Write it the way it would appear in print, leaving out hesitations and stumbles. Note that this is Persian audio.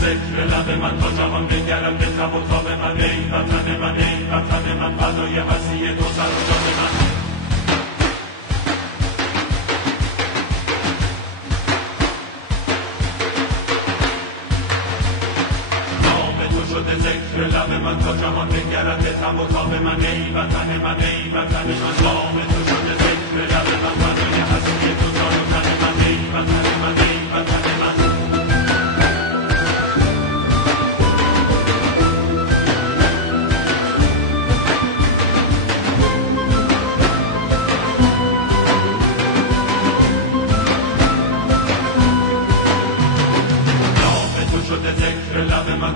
ذکر لب من تا جهان بگرد به تب و تاب من. ای وطن من، ای وطن من، فدای هستی تو سر و جان من. شده ذکر لب من تا جهان بگرد به تب و تاب من. ای وطن من، ای وطن من، نام تو شده ذکر لب من، فدای هستی تو جان و تن من. ای وطن من، ای وطن من. نام تو شده ذکر لب من